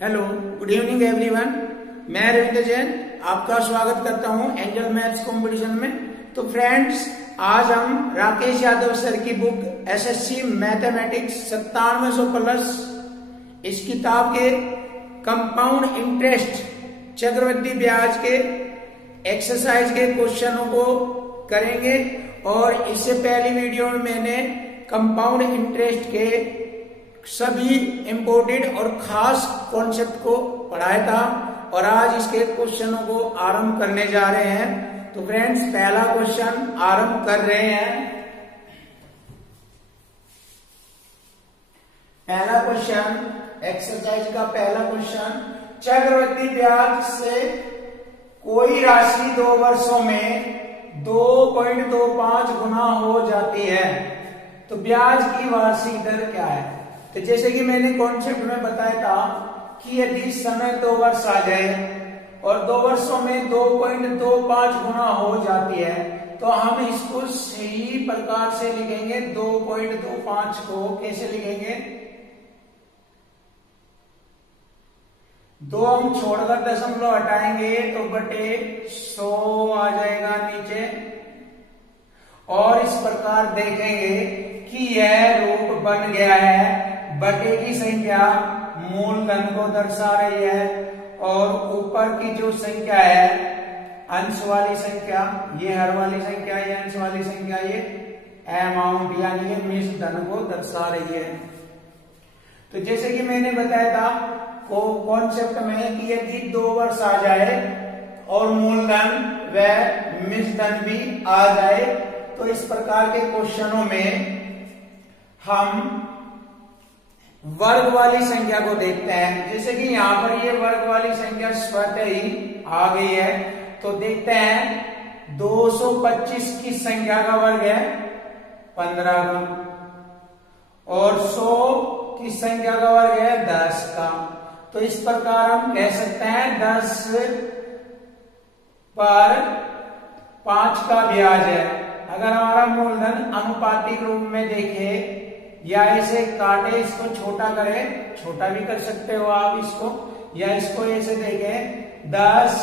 Hello, good evening everyone. मैं रविंद्र जैन आपका स्वागत करता हूं एंजल मैथ्स कंपटीशन में। तो फ्रेंड्स, आज हम राकेश यादव सर की बुक एसएससी मैथमेटिक्स 9700 प्लस इस किताब के कंपाउंड इंटरेस्ट चक्रवृद्धि ब्याज के एक्सरसाइज के क्वेश्चनों को करेंगे। और इससे पहली वीडियो में मैंने कंपाउंड इंटरेस्ट के सभी इंपोर्टेंट और खास कॉन्सेप्ट को पढ़ाया था और आज इसके क्वेश्चनों को आरंभ करने जा रहे हैं। तो फ्रेंड्स, पहला क्वेश्चन आरंभ कर रहे हैं। पहला क्वेश्चन एक्सरसाइज का पहला क्वेश्चन, चक्रवृद्धि ब्याज से कोई राशि 2 वर्षों में 2.25 गुना हो जाती है तो ब्याज की वार्षिक दर क्या है। तो जैसे कि मैंने कॉन्सेप्ट में बताया था कि यदि समय 2 वर्ष आ जाए और 2 वर्षों में 2.25 गुना हो जाती है तो हम इसको सही प्रकार से लिखेंगे। 2.25 को कैसे लिखेंगे? 2 हम छोड़कर दशमलव हटाएंगे तो बटे 100 आ जाएगा नीचे। और इस प्रकार देखेंगे कि यह रूप बन गया है। बटे की संख्या मूलधन को दर्शा रही है और ऊपर की जो संख्या है अंश वाली संख्या, ये हर वाली संख्या, ये अंश वाली संख्या, ये अमाउंट यानी ये मिश्र धन को दर्शा रही है। तो जैसे कि मैंने बताया था कॉन्सेप्ट में कि यदि 2 वर्ष आ जाए और मूलधन व मिश्र धन भी आ जाए तो इस प्रकार के क्वेश्चनों में हम वर्ग वाली संख्या को देखते हैं। जैसे कि यहां पर ये वर्ग वाली संख्या स्वतः ही आ गई है तो देखते हैं 225 की संख्या का वर्ग है 15 का और 100 की संख्या का वर्ग है 10 का। तो इस प्रकार हम कह सकते हैं 10 पर 5 का ब्याज है। अगर हमारा मूलधन अनुपातिक रूप में देखे या इसे काटे, इसको छोटा करें, छोटा भी कर सकते हो आप इसको, या इसको ऐसे देखें 10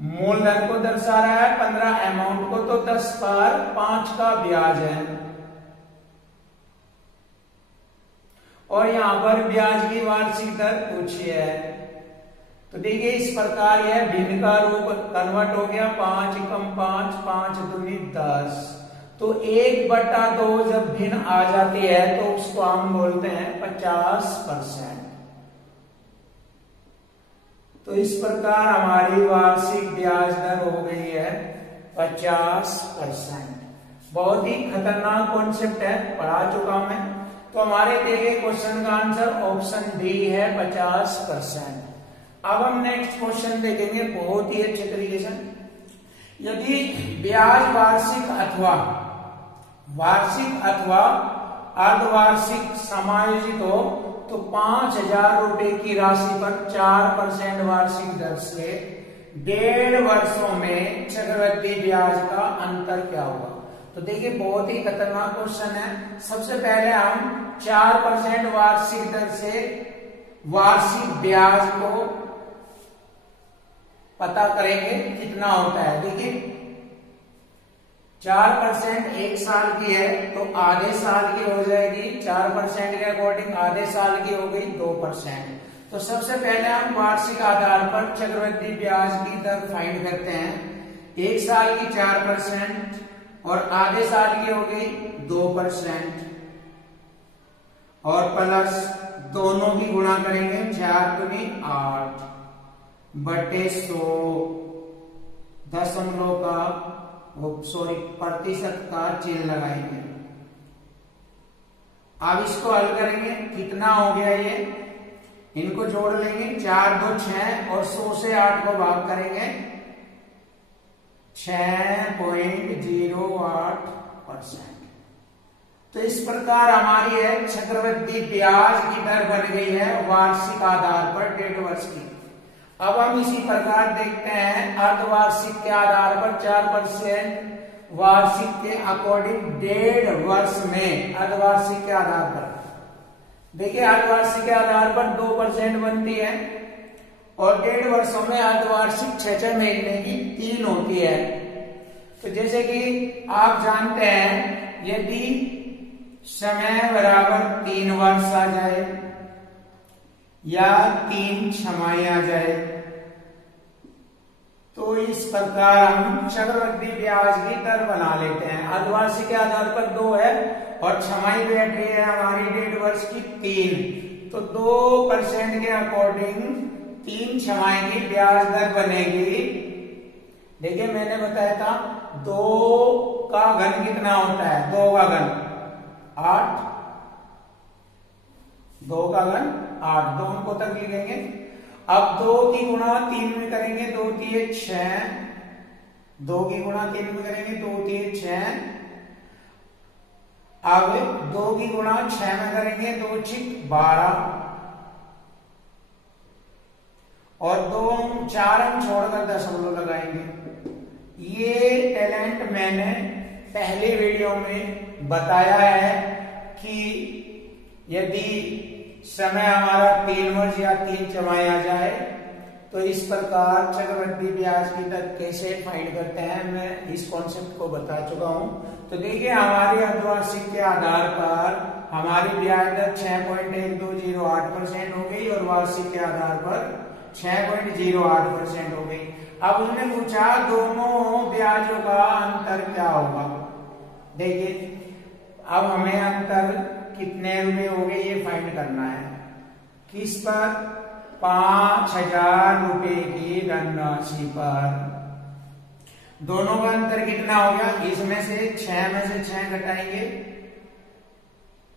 मूलधन को दर्शा रहा है, 15 अमाउंट को, तो 10 पर 5 का ब्याज है। और यहां पर ब्याज की वार्षिक दर पूछी है। तो देखिए इस प्रकार यह भिन्न का रूप कन्वर्ट हो गया। 5 एकम 5, 5 दूनी 10। तो 1/2 जब भिन्न आ जाती है तो उसको हम बोलते हैं 50%। तो इस प्रकार हमारी वार्षिक ब्याज दर हो गई है 50%। बहुत ही खतरनाक कॉन्सेप्ट है, पढ़ा चुका मैं। तो हमारे दिए गए क्वेश्चन का आंसर ऑप्शन डी है 50%। अब हम नेक्स्ट क्वेश्चन देखेंगे बहुत ही अच्छे तरीके से। यदि ब्याज वार्षिक अथवा अर्धवार्षिक समायोजित हो तो 5000 रुपए की राशि पर 4% वार्षिक दर से 1.5 वर्षों में चक्रवृद्धि ब्याज का अंतर क्या होगा। तो देखिए बहुत ही खतरनाक क्वेश्चन है। सबसे पहले हम 4% वार्षिक दर से वार्षिक ब्याज को पता करेंगे कितना होता है। देखिए 4% 1 साल की है तो आधे साल की हो जाएगी। 4% के अकॉर्डिंग आधे साल की हो गई 2%। तो सबसे पहले हम वार्षिक आधार पर चक्रवृद्धि ब्याज की दर फाइंड करते हैं। 1 साल की 4% और आधे साल की हो गई 2% और प्लस दोनों की गुणा करेंगे। 4 दूनी 8 बटे 100 दशमलव का प्रतिशत का चिन्ह लगाएंगे। अब इसको हल करेंगे, कितना हो गया ये, इनको जोड़ लेंगे। 4 2 6 और 100 से 8 को भाग करेंगे 6.08%। तो इस प्रकार हमारी है चक्रवृद्धि ब्याज की दर बन गई है वार्षिक आधार पर 1.5 वर्ष की। अब हम इसी प्रकार देखते हैं अर्धवार्षिक के आधार पर 4% वार्षिक के अकॉर्डिंग 1.5 वर्ष में अर्धवार्षिक के आधार पर देखिए अर्धवार्षिक के आधार पर 2% बनती है और 1.5 वर्षों में अर्धवार्षिक 6 महीने की 3 होती है। तो जैसे कि आप जानते हैं यदि समय बराबर 3 वर्ष आ जाए या 3 छमाही आ जाए तो इस प्रकार हम चक्रवृद्धि ब्याज की दर बना लेते हैं। अर्धवार्षिक के आधार पर 2 है और छमाही बैठ रही है हमारी 1.5 वर्ष की 3, तो 2% के अकॉर्डिंग 3 छमाही की ब्याज दर बनेगी। देखिए मैंने बताया था 2 का घन कितना होता है, 2 का घन 8, 2 का घन 8, 2 को तक लिखेंगे। अब 2 की गुणा 3 में करेंगे 2 3 6, 2 की गुणा 3 में करेंगे 2 3 6। अब 2 की गुणा 6 में करेंगे 2 6 12 और 2 4 अंक छोड़कर दशमलव लगाएंगे। ये टैलेंट मैंने पहले वीडियो में बताया है कि यदि समय हमारा 3 वर्ष या 3 छमाही आ जाए तो इस प्रकार चक्रवृद्धि ब्याज की दर कैसे फाइंड करते हैं, मैं इस कॉन्सेप्ट को बता चुका हूं। तो देखिए हमारी अर्धवार्षिक के आधार पर हमारी ब्याज दर 6.1208% हो गई और वार्षिक के आधार पर 6.08% हो गई। अब उन्होंने पूछा दोनों ब्याजों का अंतर क्या होगा। देखिए अब हमें अंतर कितने रुपए हो गए ये फाइंड करना है। किस पर, 5000 रुपए की धनराशि पर। दोनों का अंतर कितना हो गया, इसमें से 6 में से 6 घटाएंगे,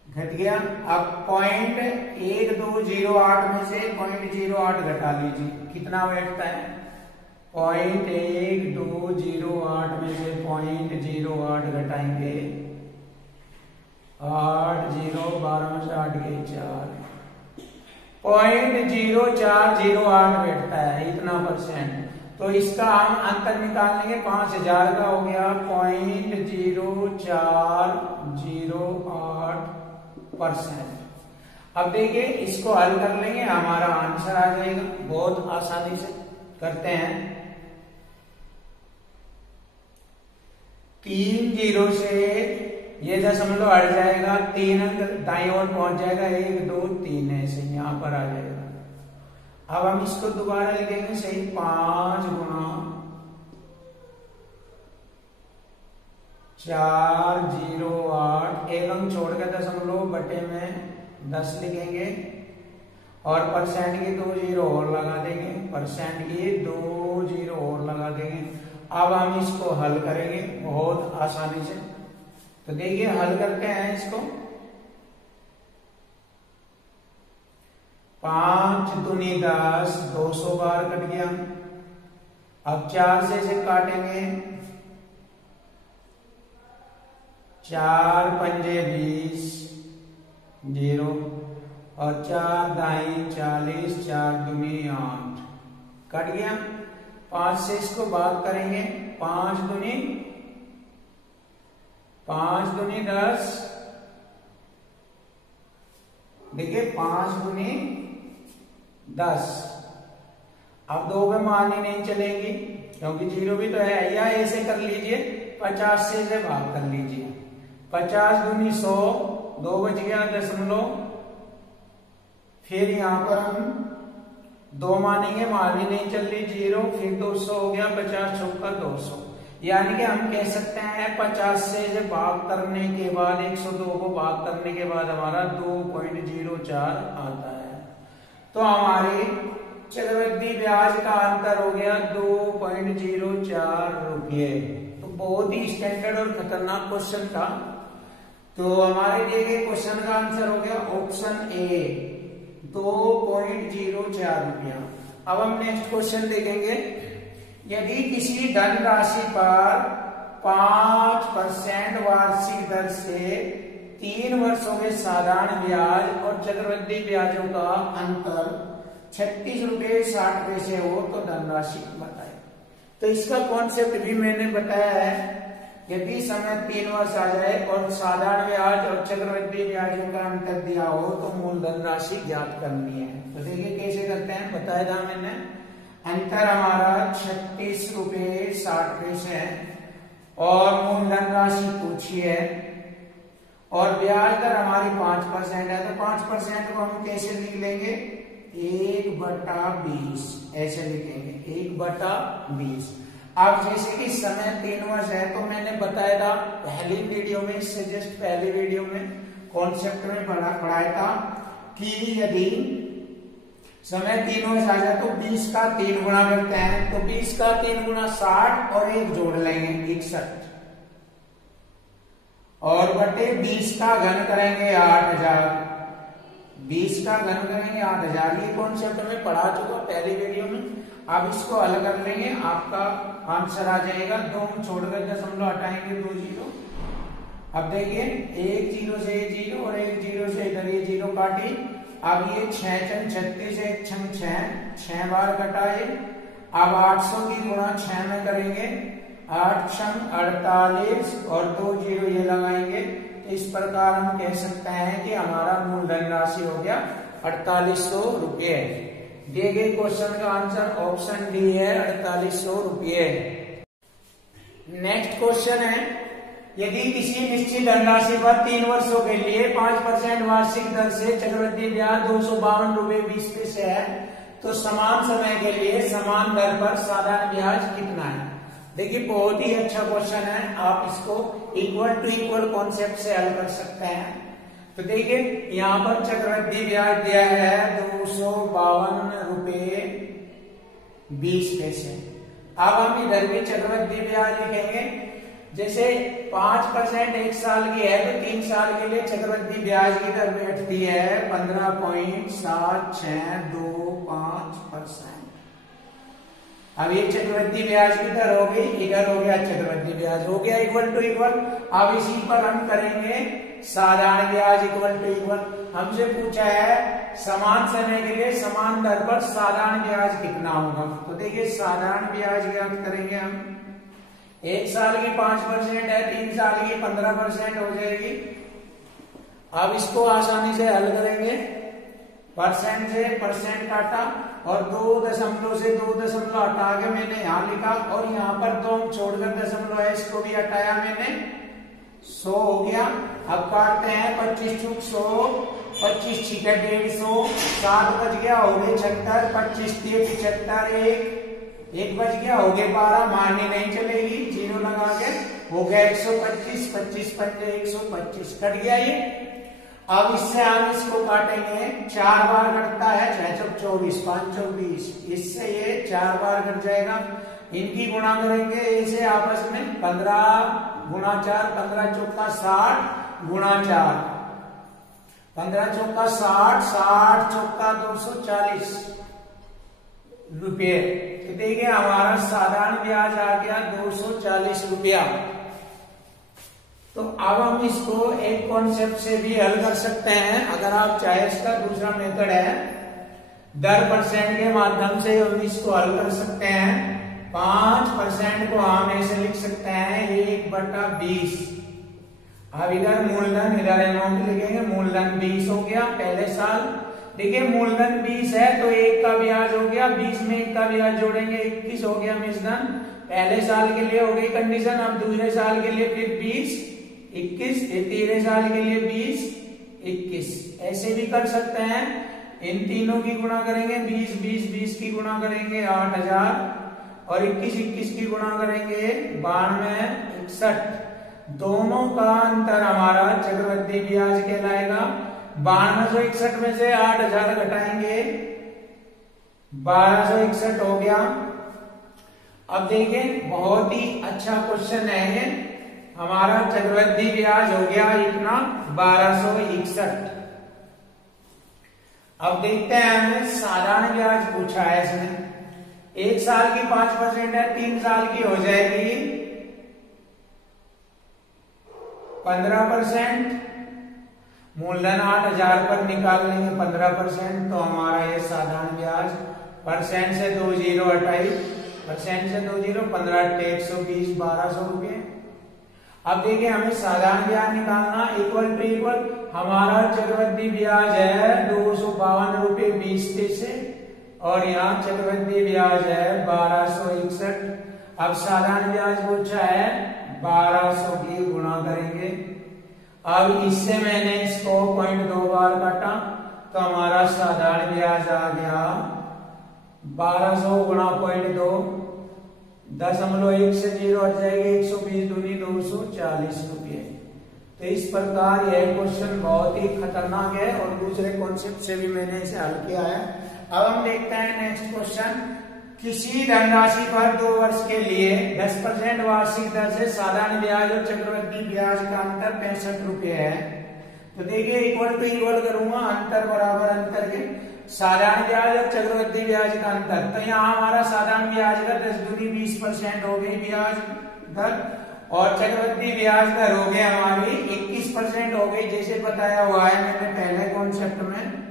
घट गया। अब 0.1208 में से 0.08 घटा लीजिए, कितना बैठता है, 0.1208 में से 0.08 घटाएंगे, 8 0 12 में से 8 गए 4, 0.0408 बैठता है, इतना %। तो इसका हम अंतर निकाल लेंगे, 5000 का हो गया 0.0408%। अब देखिए इसको हल कर लेंगे, हमारा आंसर आ जाएगा। बहुत आसानी से करते हैं। 3 0 से ये दशमलव हट जाएगा, 3 अंक दाईं ओर पहुंच जाएगा, 1 2 3 ऐसे यहां पर आ जाएगा। अब हम इसको दोबारा लिखेंगे सही, 5 गुणा 408, 1 अंक छोड़कर दशमलव बटे में 10 लिखेंगे और परसेंट की 2 0 और लगा देंगे, परसेंट की 2 0 और लगा देंगे। अब हम इसको हल करेंगे बहुत आसानी से। तो देखिए हल करते हैं इसको, 5 दूनी 10, 200 बार कट गया। अब 4 से इसे काटेंगे, 4 पंजे 20 0 और 4 दाई 40, 4 दूनी 8 कट गया। 5 से इसको बात करेंगे, 5 दूनी 10, देखिए 5 दूनी 10। अब 2 में मारनी नहीं चलेगी क्योंकि 0 भी तो है, या ऐसे कर लीजिए, 50 से इसे भाग कर लीजिए, 50 दूनी 100, 2 बच गया दशमलव। फिर यहां पर हम 2 मानेंगे, मारनी नहीं चल रही, 0, फिर 200 हो गया, 50 चौका 200। यानी कि हम कह सकते हैं 50 से इसे भाग करने के बाद, 102 को भाग करने के बाद हमारा 2.04 आता है। तो हमारे चक्रवृद्धि ब्याज का अंतर हो गया 2.04 रुपये। तो बहुत ही स्टैंडर्ड और खतरनाक क्वेश्चन था। तो हमारे दिए गए क्वेश्चन का आंसर हो गया ऑप्शन ए, 2.04 रुपया। अब हम नेक्स्ट क्वेश्चन देखेंगे। यदि किसी धनराशि पर 5% वार्षिक दर से 3 वर्षों के साधारण ब्याज और चक्रवृद्धि ब्याजों का अंतर 36 रुपये 60 पैसे हो तो धनराशि बताए। तो इसका कॉन्सेप्ट भी मैंने बताया है यदि समय 3 वर्ष आ जाए और साधारण ब्याज और चक्रवृद्धि ब्याजों का अंतर दिया हो तो मूलधन राशि ज्ञात करनी है। तो देखिए कैसे करते हैं, बताया था मैंने। अंतर हमारा 36 रुपये 60 पैसे है और मूलधन राशि पूछी है और ब्याज दर हमारी 5% है। तो 5% को हम कैसे लिख लेंगे, 1/20 ऐसे लिखेंगे, 1/20। अब जैसे कि समय 3 वर्ष है तो मैंने बताया था पहली वीडियो में, इससे जस्ट पहली वीडियो में कॉन्सेप्ट में पढ़ाया था कि यदि समय 3 वर्ष आ जाए तो 20 का 3 गुना करते हैं। तो 20 का 3 गुना 60 और 1 जोड़ लेंगे 61 और बटे 20 का घन करेंगे 8000। 20 का घन करेंगे 8000। ये कॉन्सेप्ट में पढ़ा चुका पहली वीडियो में। अब इसको हल कर लेंगे, आपका आंसर आ जाएगा। 2 छोड़कर दशमलव हटाएंगे 2 जीरो। अब देखिए 1 जीरो से 1 जीरो और 1 जीरो से इधर ये जीरो काटी। अब ये 6 छंग 36 1 छंग 6 बार कटाए। अब 800 की गुणा 6 में करेंगे, 8 छंग 48 और 2 जीरो ये लगाएंगे। तो इस प्रकार हम कह सकते हैं कि हमारा मूलधन राशि हो गया 4800 रुपये। दिए गए क्वेश्चन का आंसर ऑप्शन डी है, 4800 रुपये। नेक्स्ट क्वेश्चन है, यदि किसी निश्चित धनराशि पर 3 वर्षों के लिए 5% वार्षिक दर से चक्रवृद्धि ब्याज 252 रुपये 20 पैसे है तो समान समय के लिए समान दर पर साधारण ब्याज कितना है। देखिए बहुत ही अच्छा क्वेश्चन है, आप इसको इक्वल टू इक्वल कॉन्सेप्ट से हल कर सकते हैं। तो देखिए यहाँ पर चक्रवृद्धि ब्याज दिया है 252 रुपये 20 पैसे। अब हम इधर भी चक्रवृद्धि ब्याज लिखेंगे। जैसे 5% 1 साल की है तो 3 साल के लिए चक्रवृद्धि ब्याज की दर बैठती है 15.7625%। अब ये चक्रवृद्धि ब्याज की दर हो गई, इधर हो गया चक्रवृद्धि ब्याज, हो गया इक्वल टू इक्वल। अब इसी पर हम करेंगे साधारण ब्याज इक्वल टू इक्वल। हमसे पूछा है समान समय के लिए समान दर पर साधारण ब्याज कितना होगा। तो देखिए साधारण ब्याज ज्ञात करेंगे हम। 1 साल की 5% है, 3 साल की 15% हो जाएगी। अब इसको आसानी से हल करेंगे, परसेंट से परसेंट काटा और 2 दशमलव से 2 दशमलव हटा के मैंने यहाँ लिखा और यहाँ पर 2 छोड़कर दशमलव है इसको भी हटाया मैंने, 100 हो गया। अब काटते हैं 25 चूक 100, 25 छिका 150, 7 बच गया हो गए 76, 25 दिए 75, 1 बच गया हो गए 12, मारनी नहीं चलेगी, जीरो लगा के हो गया 125, 25 पंजे 125 कट गया ये। अब इससे हम इसको काटेंगे, 4 बार कटता है, 6 चौक 24, 5 चौक 20, इससे ये 4 बार कट जाएगा। इनकी गुणा करेंगे इसे आपस में, 15 गुणा 4, 15 चौका 60 गुणा 4, 15 चौका 60, 60 चौका 240 रुपये। तो देखिए हमारा साधारण ब्याज आ गया 240 रुपया। तो अब हम इसको एक कॉन्सेप्ट से भी हल कर सकते हैं, अगर आप चाहे। इसका दूसरा मेथड है दर परसेंट के माध्यम से हम इसको हल कर सकते हैं। 5% को हम ऐसे लिख सकते हैं 1/20। अब इधर मूलधन, इधर अमाउंट लिखेंगे, मूलधन 20 हो गया पहले साल। देखिए मूलधन 20 है तो 1 का ब्याज हो गया, 20 में 1 का ब्याज जोड़ेंगे 21 हो गया मिश्रण। पहले साल के लिए हो गई कंडीशन। अब दूसरे साल के लिए फिर 20 21, तीसरे साल के लिए 20 21, ऐसे भी कर सकते हैं। इन तीनों की गुणा करेंगे, 20 20 20 की गुणा करेंगे 8000 और 21 21 की गुणा करेंगे 92 61। दोनों का अंतर हमारा चक्रवृद्धि ब्याज कहलाएगा। 9261 में से 8000 घटाएंगे, 1261 हो गया। अब देखिए बहुत ही अच्छा क्वेश्चन है ये। हमारा चक्रवृद्धि ब्याज हो गया इतना 1261। अब देखते हैं हमें साधारण ब्याज पूछा है इसने। 1 साल की 5% है, 3 साल की हो जाएगी 15%। मूलधन 8000 पर निकाल लेंगे 15%, तो हमारा ये साधारण ब्याज, परसेंट से 2 जीरो हटाई, परसेंट से 2 जीरो, 15 120 1200 रुपये। अब देखिए हमें साधारण ब्याज निकालना, इक्वल टू इक्वल हमारा चक्रवृद्धि ब्याज है 252.20 और यहाँ चक्रवृद्धि ब्याज है 1261। अब साधारण ब्याज पूछा है 1200 की गुणा करेंगे। अब इससे मैंने इसको 0.2 बार काटा तो हमारा साधारण ब्याज आ गया 1200 गुणा 0.2, 0.1 से 0 हट जाएगी, 120 दूनी 240 रुपये। तो इस प्रकार यह क्वेश्चन बहुत ही खतरनाक है और दूसरे कॉन्सेप्ट से भी मैंने इसे हल किया है। अब हम देखते हैं नेक्स्ट क्वेश्चन। किसी धनराशि पर 2 वर्ष के लिए 10% वार्षिक दर से साधारण ब्याज और चक्रवृद्धि ब्याज का अंतर 65 रुपये है। तो देखिए इक्वल टू इक्वल करूंगा, अंतर बराबर अंतर के, साधारण ब्याज और चक्रवृद्धि ब्याज का अंतर। तो यहाँ हमारा साधारण ब्याज का 10 दूनी 20% हो गई ब्याज दर और चक्रवृद्धि ब्याज दर हो गई हमारी 21% हो गई, जैसे बताया हुआ है मैंने पहले कॉन्सेप्ट में।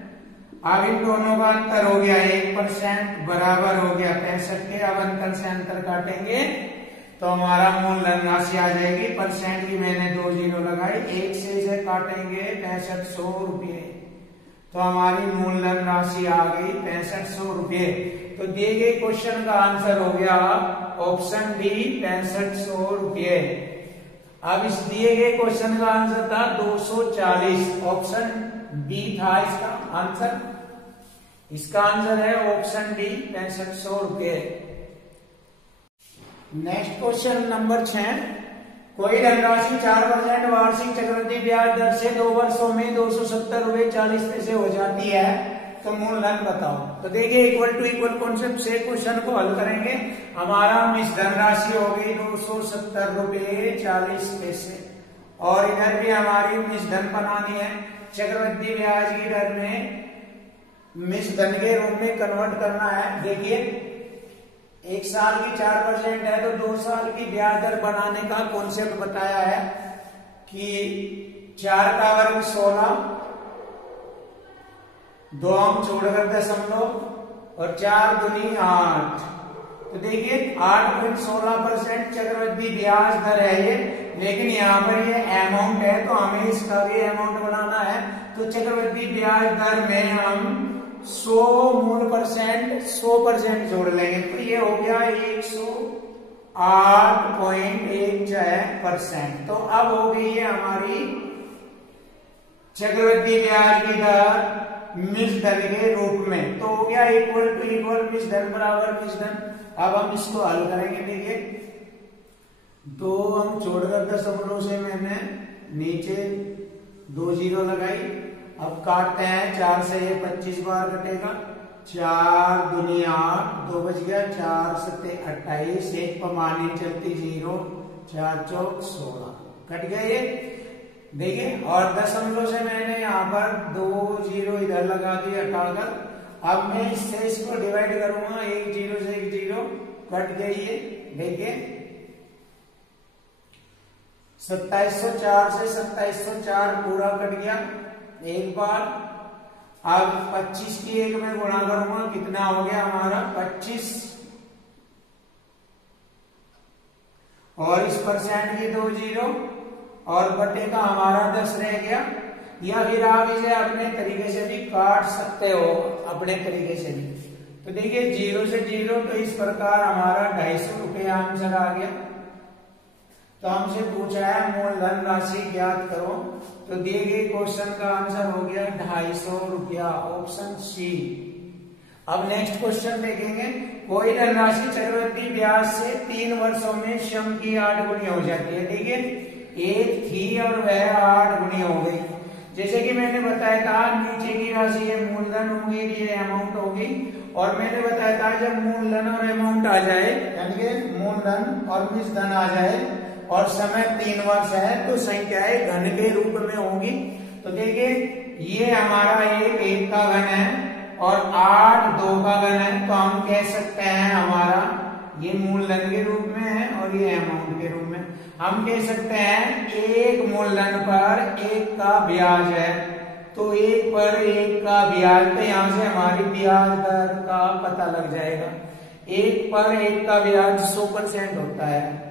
अब इन दोनों का अंतर हो गया 1% बराबर हो गया 65 के। अब अंतर से अंतर काटेंगे तो हमारा मूलधन राशि आ जाएगी। परसेंट की मैंने 2 जीरो लगाई, 1 से इसे काटेंगे 6500 रुपये, तो हमारी मूलधन राशि आ गई 6500 रुपये। तो दिए गए क्वेश्चन का आंसर हो गया ऑप्शन डी 6500 रुपये। अब इस दिए गए क्वेश्चन का आंसर था 240, ऑप्शन बी था इसका आंसर। इसका आंसर है ऑप्शन डी 6500 रुपये। Next question number 6। कोई धनराशि 4% वार्षिक चक्रवृद्धि ब्याज दर से 2 वर्षों में 270 रुपये 40 पैसे हो जाती है, तो मूलधन बताओ। तो देखिए इक्वल टू इक्वल कॉन्सेप्ट से क्वेश्चन को हल करेंगे। हमारा मिस धनराशि हो गई 270 रुपये 40 पैसे और इधर भी हमारी मिस धन बनानी है। चक्रवृद्धि ब्याज की दर में मिस धन के रूप में कन्वर्ट करना है। देखिए 1 साल की 4% है तो 2 साल की ब्याज दर बनाने का कॉन्सेप्ट बताया है कि 4 का वर्ग 16, 2 हम छोड़कर दशमलव और 4 दूनी 8। तो देखिए 8.16% चक्रवृद्धि ब्याज दर है ये, लेकिन यहाँ पर ये अमाउंट है तो हमें इसका भी अमाउंट बनाना है। तो चक्रवृद्धि ब्याज दर में हम 100% जोड़ लेंगे, तो ये हो गया 108.16%। तो अब हो गई है हमारी चक्रवृद्धि ब्याज की दर मिस धन के रूप में। तो हो गया इक्वल टू इक्वल मिस धन बराबर मिस धन। अब हम इसको हल करेंगे। देखिए 2 हम छोड़कर दशमलव से मैंने नीचे 2 जीरो लगाई। अब काटते हैं 4 से ये 25 बार कटेगा, 4 दूनी 8, 2 बच गया, 4 सत्ते 28, 1 पमानी चलती 0, 4 चौक 16 कट गया ये। देखिए और दशमलव से मैंने यहाँ पर 2 जीरो इधर लगा दिया हटाकर। अब मैं इससे इसको डिवाइड करूंगा, 1 जीरो से 1 जीरो कट गई ये। देखिए 2704 से 2704 पूरा कट गया एक बार। अब 25 की 1 में गुणा करूंगा, कितना हो गया हमारा 25 और इस परसेंट की 2 जीरो और बटे का हमारा 10 रह गया। या फिर आप इसे अपने तरीके से भी काट सकते हो, अपने तरीके से भी। तो देखिए 0 से 0, तो इस प्रकार हमारा 250 रुपये आंसर आ गया। तो हमसे पूछा है मूलधन राशि ज्ञात करो, तो दिए गए क्वेश्चन का आंसर हो गया 250 रुपया, ऑप्शन सी। अब नेक्स्ट क्वेश्चन देखेंगे। कोई धनराशि चक्रवृद्धि ब्याज से 3 वर्षों में श्रम की 8 गुनी हो जाती है। देखिए 1 थी और वह 8 गुनी हो गई। जैसे कि मैंने बताया था नीचे की राशि ये मूलधन होगी, ये अमाउंट होगी, और मैंने बताया था जब मूलधन और अमाउंट आ जाए, यानी कि मूलधन और मिस धन आ जाए और समय 3 वर्ष है, तो संख्याएं घन के रूप में होंगी। तो देखिए ये हमारा 1 का घन है और 8 2 का घन है, तो हम कह सकते हैं हमारा ये मूलधन के रूप में है और ये अमाउंट के रूप में। हम कह सकते हैं 1 मूलधन पर 1 का ब्याज है, तो 1 पर 1 का ब्याज, तो यहां से हमारी ब्याज दर का पता लग जाएगा। 1 पर 1 का ब्याज 100% होता है।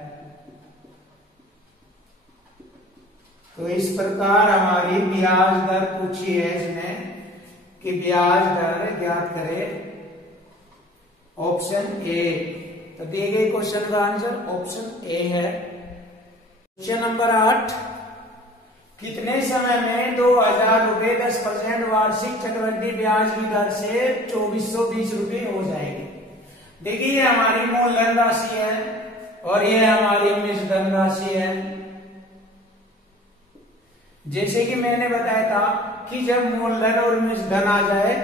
तो इस प्रकार हमारी ब्याज दर पूछी है इसने कि ब्याज दर ज्ञात करे। ऑप्शन ए, तो दिए गए क्वेश्चन का आंसर ऑप्शन ए है। क्वेश्चन नंबर 8, कितने समय में 2000 रुपए 10% वार्षिक चक्रवृद्धि ब्याज की दर से 2420 रुपए हो जाएगी। देखिए ये हमारी मूलधन राशि है और ये हमारी मिश्रधन राशि है। जैसे कि मैंने बताया था कि जब मूलधन और मिश्रधन आ जाए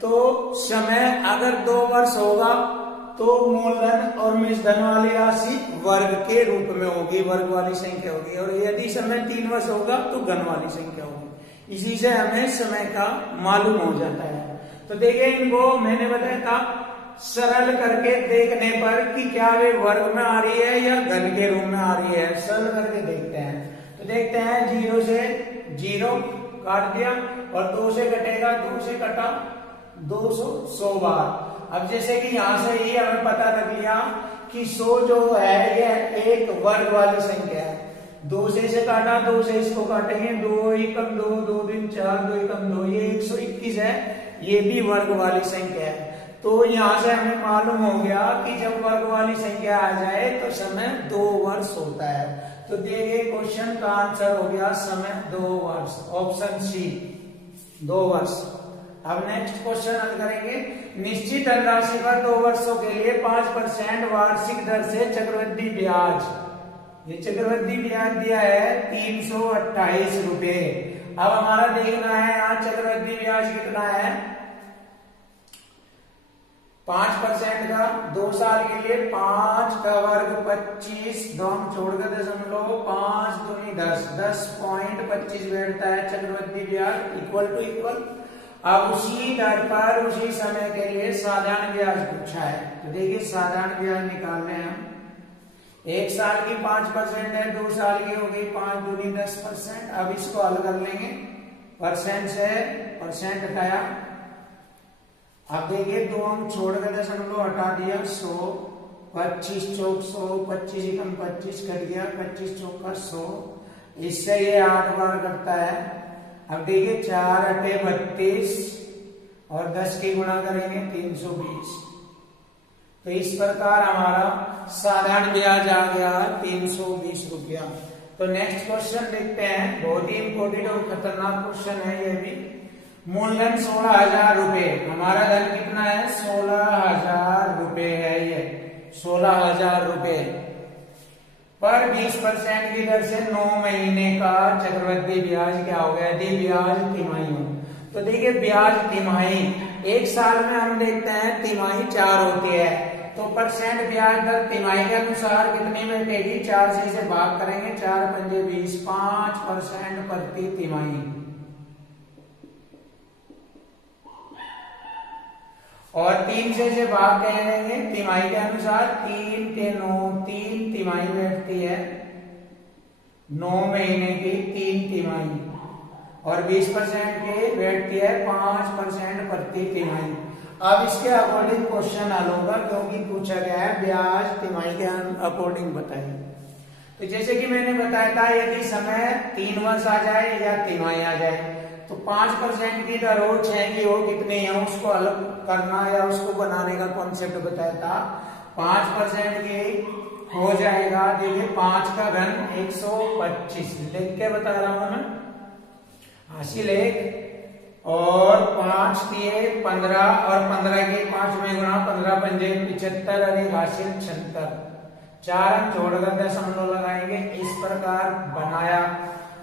तो समय अगर 2 वर्ष होगा तो मूलधन और मिश्रधन वाली राशि वर्ग के रूप में होगी, वर्ग वाली संख्या होगी, और यदि समय 3 वर्ष होगा तो घन वाली संख्या होगी। इसी से हमें समय का मालूम हो जाता है। तो देखिए इनको मैंने बताया था सरल करके देखने पर कि क्या वे वर्ग में आ रही है या घन के रूप में आ रही है। सरल करके देखते हैं तो देखते हैं 0 से 0 काट दिया और 2 से कटेगा, 2 से कटा 200 100 बार। अब जैसे कि यहां से ही हमें पता लग लिया कि 100 जो है यह एक वर्ग वाली संख्या है। 2 से काटा, 2 से इसको काटेंगे, 2 एकम 2, 2 दूनी 4, 2 एकम 2, ये 121 है, ये भी वर्ग वाली संख्या है। तो यहां से हमें मालूम हो गया कि जब वर्ग वाली संख्या आ जाए तो समय 2 वर्ष होता है। तो दिए गए क्वेश्चन का आंसर हो गया समय 2 वर्ष, ऑप्शन सी 2 वर्ष। अब नेक्स्ट क्वेश्चन हल करेंगे। निश्चित धनराशि पर 2 वर्षों के लिए 5% वार्षिक दर से चक्रवृद्धि ब्याज, ये चक्रवृद्धि ब्याज दिया है 328 रुपए। अब हमारा देखना है यहाँ चक्रवृद्धि ब्याज कितना है। 5% का 2 साल के लिए 5 का वर्ग 25, दम छोड़कर दशमलव 5 दूनी 10, 10.25 बैठता है चक्रवृद्धि ब्याज इक्वल टू इक्वल। अब उसी दर पर उसी समय के लिए साधारण ब्याज पूछा है। तो देखिए साधारण ब्याज निकाल रहे हैं हम। 1 साल की 5% है, 2 साल की होगी 5 दूनी 10%। अब इसको हल कर लेंगे, परसेंट से परसेंट हटाया। अब देखिए 2 अंक छोड़कर दशमलव हटा दिया, 100, 25 चौक 100, 25 एकम 25 कट गया, 25 चौका 100, इससे ये 8 बार कटता है। अब देखिए 4 अटे 32 और 10 की गुणा करेंगे 320। तो इस प्रकार हमारा साधारण ब्याज आ गया 320 रुपया। तो नेक्स्ट क्वेश्चन देखते हैं, बहुत ही इंपॉर्टेंट और खतरनाक क्वेश्चन है ये भी। मूलधन 16,000 रुपए, हमारा धन कितना है 16,000 रुपए है, ये 16,000 रुपए पर 20% की दर से 9 महीने का चक्रवृद्धि ब्याज क्या हो गया यदि ब्याज तिमाही हो। तो देखिए ब्याज तिमाही, 1 साल में हम देखते हैं तिमाही 4 होती है, तो परसेंट ब्याज दर तिमाही के अनुसार कितनी बैठेगी, 4 से इसे भाग करेंगे, 4 पंजे 20, 5% प्रति तिमाही। और 3 से इसे भाग करेंगे तिमाही के अनुसार, 3 के 9, 3 तिमाही बैठती है, 9 महीने की 3 तिमाही, और 20% की बैठती है 5% प्रति तिमाही। अब इसके अकॉर्डिंग क्वेश्चन हल होगा क्योंकि पूछा गया है ब्याज तिमाही के अकॉर्डिंग बताइए। तो जैसे कि मैंने बताया था यदि समय 3 वर्ष आ जाए या तिमाही आ जाए तो 5% की दर हो, 6 की हो, कितने है उसको अलग करना या उसको बनाने का कॉन्सेप्ट बताया था। 5% की हो जाएगा, देखिए 5 का घन 125, लिख के बता रहा हूं मैं, हासिल 1 और 5 दिए 15 और 15 के 5 में गुणा, 15 पंजे 75 और 1 हासिल 76, 4 अंक छोड़कर दशमलव लगाएंगे। इस प्रकार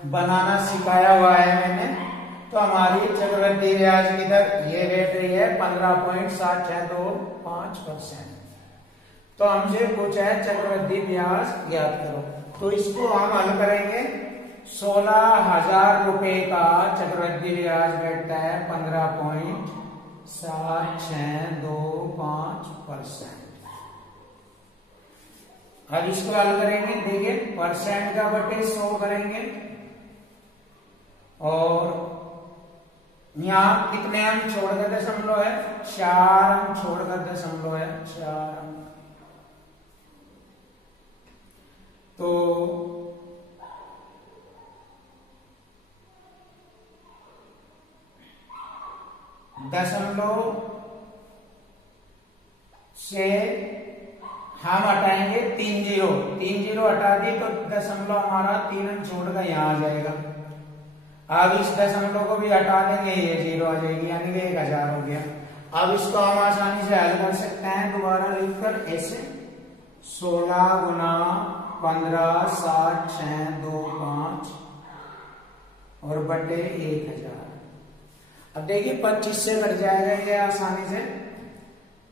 बनाना सिखाया हुआ है मैंने। तो हमारी चक्रवृद्धि ब्याज की दर ये बैठ रही है 15.7625%। तो हमसे पूछा है चक्रवृद्धि ब्याज ज्ञात करो, तो इसको हम हल करेंगे। 16,000 रुपए का चक्रवृद्धि ब्याज बैठता है 15.7625%। अब इसको हल करेंगे, देखिए परसेंट का बटे 100 करेंगे और यहाँ कितने अंक छोड़कर दशमलव है, 4 अंक छोड़कर दशमलव है, 4 अंक। तो दशमलव से हम हटाएंगे 3 जीरो, 3 जीरो हटा दिए तो दशमलव हमारा 3 अंक छोड़कर यहाँ आ जाएगा। अब इस दशमलव को भी हटा देंगे, ये जीरो आ जाएगी, यानी कि 1000 हो गया। अब इसको हम आसानी से हल कर सकते हैं, दोबारा लिखकर ऐसे 16 गुना 15 60 6 2 5 और बटे 1000। अब देखिए 25 से कट जाएगा ये आसानी से,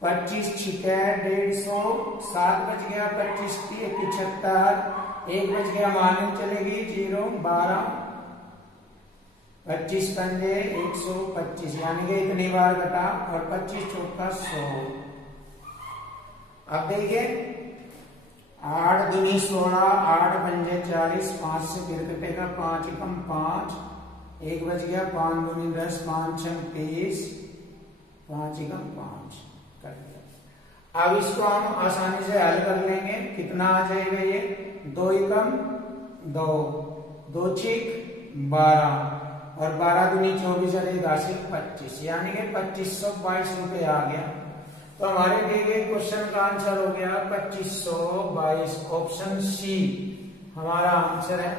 25 छिके 150, 7 बच गया, 25 75, 1 बच गया, माने चलेगी 0 12, 25 पंजे 125, यानी कि इतनी बार कटा और 25 चौका 100। अब देखिए 8 दूनी 16, 8 पंजे 40, 5 से फिर कटेगा, 5 एकम 5, 1 बच गया, 5 दूनी 10, 5 छंग 30, 5 एकम 5 कर दिया। अब इसको हम आसानी से हल कर लेंगे, कितना आ जाएगा ये 2 एकम 2, 2 छिक 12 और 12 दूनी 24 और 1 25, यानी कि 2522 रुपये आ गया। तो हमारे दिए गए क्वेश्चन का आंसर हो गया 2522, ऑप्शन सी हमारा आंसर है।